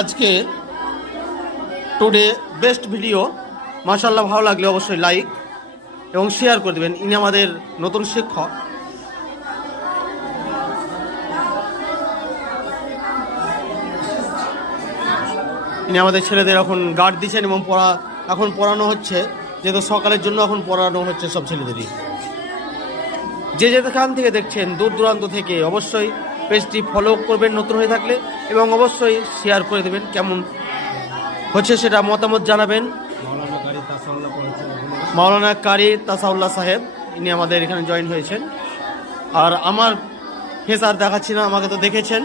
আজকে today best video, মাশাআল্লাহ ভালো লাগলে অবশ্যই লাইক এবং শেয়ার করে দেবেন। ইনি আমাদের নতুন শিক্ষক। ইনি আমাদের ছেলেদের এখন গার্ড দিচ্ছেন এবং এখন পড়ানো হচ্ছে, যেহেতু সকালের জন্য এখন পড়ানো হচ্ছে সব ছেলেদেরই। যে যেখান থেকে দেখছেন দূর দূরান্ত থেকে অবশ্যই পেজটি ফলো করবেন নতুন হয়ে থাকলে, এবং অবশ্যই শেয়ার করে দেবেন। কেমন হচ্ছে সেটা মতামত জানাবেন। মাওলানা কারি তাসাউল্লাহ সাহেব ইনি আমাদের এখানে জয়েন হয়েছেন। আর আমার ফেস আর দেখাচ্ছি না, আমাকে তো দেখেছেন।